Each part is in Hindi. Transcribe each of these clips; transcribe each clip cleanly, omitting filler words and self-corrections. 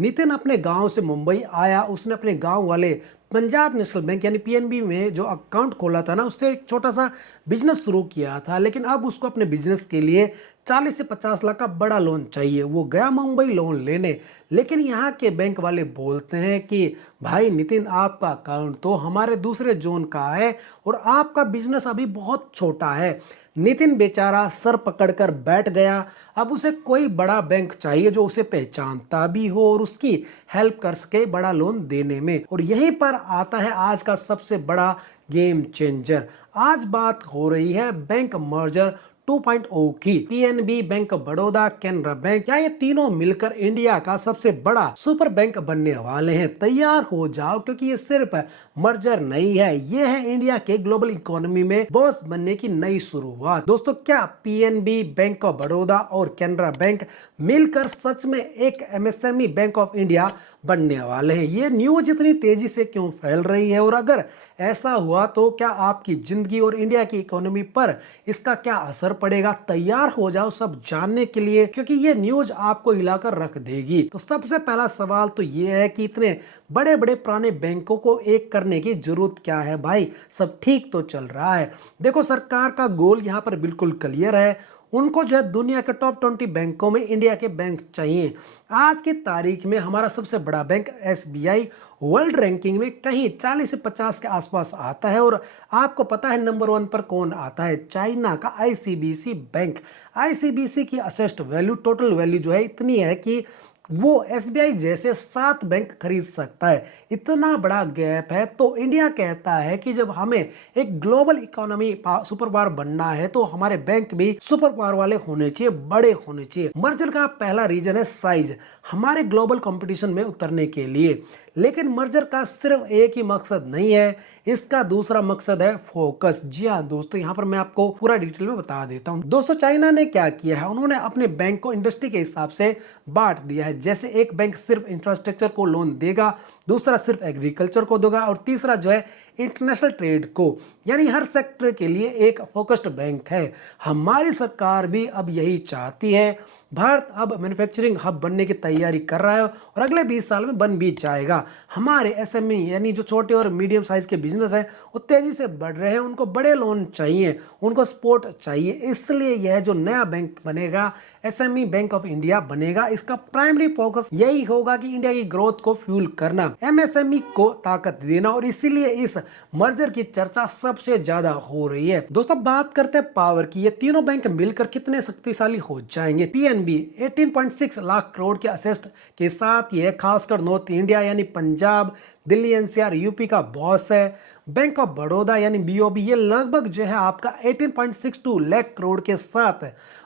नितिन अपने गांव से मुंबई आया, उसने अपने गांव वाले पंजाब नेशनल बैंक यानी पीएनबी में जो अकाउंट खोला था ना, उससे एक छोटा सा बिजनेस शुरू किया था। लेकिन अब उसको अपने बिजनेस के लिए 40 से 50 लाख का बड़ा लोन चाहिए। वो गया मुंबई लोन लेने, लेकिन यहाँ के बैंक वाले बोलते हैं कि भाई नितिन, आपका अकाउंट तो हमारे दूसरे जोन का है और आपका बिजनेस अभी बहुत छोटा है। नितिन बेचारा सर पकड़कर बैठ गया। अब उसे कोई बड़ा बैंक चाहिए जो उसे पहचानता भी हो और उसकी हेल्प कर सके बड़ा लोन देने में। और यहीं पर आता है आज का सबसे बड़ा गेम चेंजर। आज बात हो रही है बैंक मर्जर 2.0 की। PNB, bank of Baroda, Canara bank, क्या ये तीनों मिलकर इंडिया का सबसे बड़ा सुपर बैंक बनने वाले हैं? तैयार हो जाओ, क्योंकि ये सिर्फ मर्जर नहीं है, ये है इंडिया के ग्लोबल इकोनॉमी में बॉस बनने की नई शुरुआत। दोस्तों, क्या पीएनबी, बैंक ऑफ बड़ौदा और कैनरा बैंक मिलकर सच में एक एमएसएमई बैंक ऑफ इंडिया बनने वाले हैं? ये न्यूज इतनी तेजी से क्यों फैल रही है और अगर ऐसा हुआ तो क्या आपकी जिंदगी और इंडिया की इकोनॉमी पर इसका क्या असर पड़ेगा? तैयार हो जाओ सब जानने के लिए, क्योंकि ये न्यूज आपको हिलाकर रख देगी। तो सबसे पहला सवाल तो ये है कि इतने बड़े बड़े पुराने बैंकों को एक करने की जरूरत क्या है? भाई सब ठीक तो चल रहा है। देखो, सरकार का गोल यहाँ पर बिल्कुल क्लियर है। उनको जो है दुनिया के टॉप 20 बैंकों में इंडिया के बैंक चाहिए। आज की तारीख में हमारा सबसे बड़ा बैंक एसबीआई वर्ल्ड रैंकिंग में कहीं 40 से 50 के आसपास आता है। और आपको पता है नंबर 1 पर कौन आता है? चाइना का आईसीबीसी बैंक। आईसीबीसी की असेस्ट वैल्यू, टोटल वैल्यू जो है इतनी है कि वो एसबीआई जैसे 7 बैंक खरीद सकता है। इतना बड़ा गैप है। तो इंडिया कहता है कि जब हमें एक ग्लोबल इकोनॉमी सुपर पावर बनना है तो हमारे बैंक भी सुपर पावर वाले होने चाहिए, बड़े होने चाहिए। मर्जर का पहला रीजन है साइज, हमारे ग्लोबल कंपटीशन में उतरने के लिए। लेकिन मर्जर का सिर्फ एक ही मकसद नहीं है, इसका दूसरा मकसद है फोकस। जी हाँ दोस्तों, यहाँ पर मैं आपको पूरा डिटेल में बता देता हूँ। दोस्तों, चाइना ने क्या किया है, उन्होंने अपने बैंक को इंडस्ट्री के हिसाब से बांट दिया है। जैसे एक बैंक सिर्फ इंफ्रास्ट्रक्चर को लोन देगा, दूसरा सिर्फ एग्रीकल्चर को देगा और तीसरा जो है इंटरनेशनल ट्रेड को। यानी हर सेक्टर के लिए एक फोकस्ड बैंक है। हमारी सरकार भी अब यही चाहती है। भारत अब मैन्युफैक्चरिंग हब बनने की तैयारी कर रहा है और अगले 20 साल में बन भी जाएगा। हमारे एसएमई यानी जो छोटे और मीडियम साइज के बिजनेस हैं वो तेजी से बढ़ रहे हैं, उनको बड़े लोन चाहिए, उनको सपोर्ट चाहिए। इसलिए यह जो नया बैंक बनेगा, एसएमई बैंक ऑफ इंडिया बनेगा, इसका प्राइमरी फोकस यही होगा कि इंडिया की ग्रोथ को फ्यूल करना, एमएसएमई को ताकत देना। और इसीलिए इस मर्जर की चर्चा सबसे ज्यादा हो रही है। दोस्तों, बात करते हैं पावर की। ये तीनों बैंक मिलकर कितने शक्तिशाली हो जाएंगे? पीएनबी 18.6 लाख करोड़ के असेस्ट के साथ ये खासकर नॉर्थ इंडिया यानी पंजाब, दिल्ली, एनसीआर, यूपी का बॉस है। बैंक ऑफ बड़ौदा यानी बीओबी, ये लगभग जो है आपका 18.62 लाख करोड़ के साथ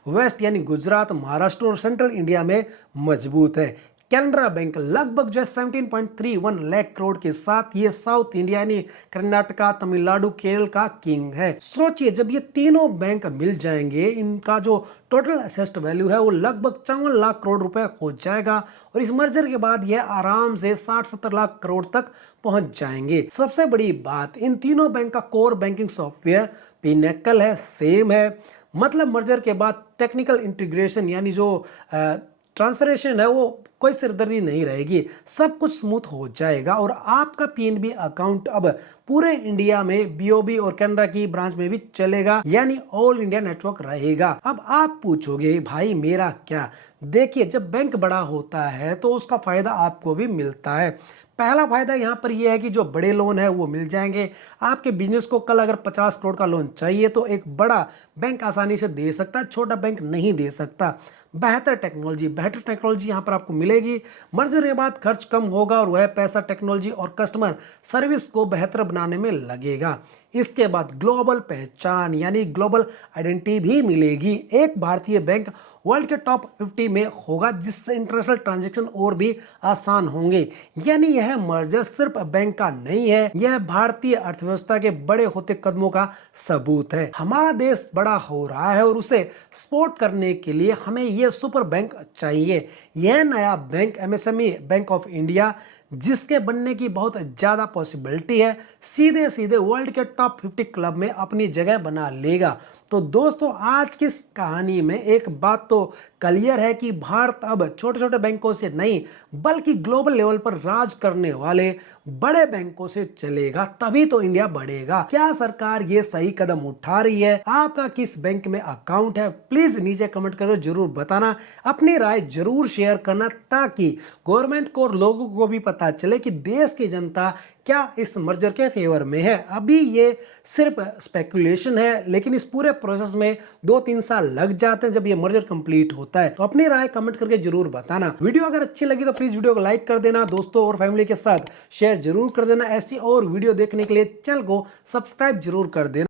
वेस्ट यानी गुजरात, महाराष्ट्र और सेंट्रल इंडिया में मजबूत है। कैनरा बैंक लगभग जो है 17.31 लाख करोड़ के साथ ये साउथ इंडिया यानी कर्नाटका, तमिलनाडु, केरल का किंग है। सोचिए, जब ये तीनों बैंक मिल जाएंगे, इनका जो टोटल असेस्ट वैल्यू है वो लगभग 54 लाख करोड़ रुपए हो जाएगा। और इस मर्जर के बाद यह आराम से 60-70 लाख करोड़ तक पहुंच जाएंगे। सबसे बड़ी बात, इन तीनों बैंक का कोर बैंकिंग सॉफ्टवेयर पिनेकल है, सेम है। मतलब मर्जर के बाद टेक्निकल इंटीग्रेशन यानी जो ट्रांसफरेशन है वो कोई सिरदर्दी नहीं रहेगी, सब कुछ स्मूथ हो जाएगा। और आपका पीएनबी अकाउंट अब पूरे इंडिया में बीओबी और कैनरा की ब्रांच में भी चलेगा, यानी ऑल इंडिया नेटवर्क रहेगा। अब आप पूछोगे भाई मेरा क्या? देखिए, जब बैंक बड़ा होता है तो उसका फायदा आपको भी मिलता है। पहला फायदा यहाँ पर यह है कि जो बड़े लोन है वो मिल जाएंगे। आपके बिजनेस को कल अगर 50 करोड़ का लोन चाहिए तो एक बड़ा बैंक आसानी से दे सकता है, छोटा बैंक नहीं दे सकता। बेहतर टेक्नोलॉजी यहाँ पर आपको मिलेगी। मर्जर के बाद खर्च कम होगा और वह पैसा टेक्नोलॉजी और कस्टमर सर्विस को बेहतर बनाने में लगेगा। इसके बाद ग्लोबल पहचान यानी ग्लोबल आइडेंटिटी भी मिलेगी। एक भारतीय बैंक वर्ल्ड के टॉप 50 में होगा, जिससे इंटरनेशनल ट्रांजैक्शन और भी आसान होंगे। यानी यह मर्जर सिर्फ बैंक का नहीं है, यह भारतीय अर्थव्यवस्था के बड़े होते कदमों का सबूत है। हमारा देश बड़ा हो रहा है और उसे सपोर्ट करने के लिए हमें यह सुपर बैंक चाहिए। यह नया bank MSME bank of India, जिसके बनने की बहुत ज्यादा पॉसिबिलिटी है, सीधे सीधे वर्ल्ड के टॉप 50 क्लब में अपनी जगह बना लेगा। तो दोस्तों आज की इस कहानी में एक बात तो क्लियर है कि भारत अब छोटे छोटे बैंकों से नहीं बल्कि ग्लोबल लेवल पर राज करने वाले बड़े बैंकों से चलेगा, तभी तो इंडिया बढ़ेगा। क्या सरकार ये सही कदम उठा रही है? आपका किस बैंक में अकाउंट है? प्लीज नीचे कमेंट करके जरूर बताना, अपनी राय जरूर शेयर करना, ताकि गवर्नमेंट को और लोगों को भी पता चले कि देश की जनता क्या इस मर्जर के फेवर में है। अभी ये सिर्फ स्पेकुलेशन है, लेकिन इस पूरे प्रोसेस में 2-3 साल लग जाते हैं जब ये मर्जर कंप्लीट होता है। तो अपनी राय कमेंट करके जरूर बताना। वीडियो अगर अच्छी लगी तो प्लीज वीडियो को लाइक कर देना, दोस्तों और फैमिली के साथ शेयर जरूर कर देना। ऐसी और वीडियो देखने के लिए चैनल को सब्सक्राइब जरूर कर देना।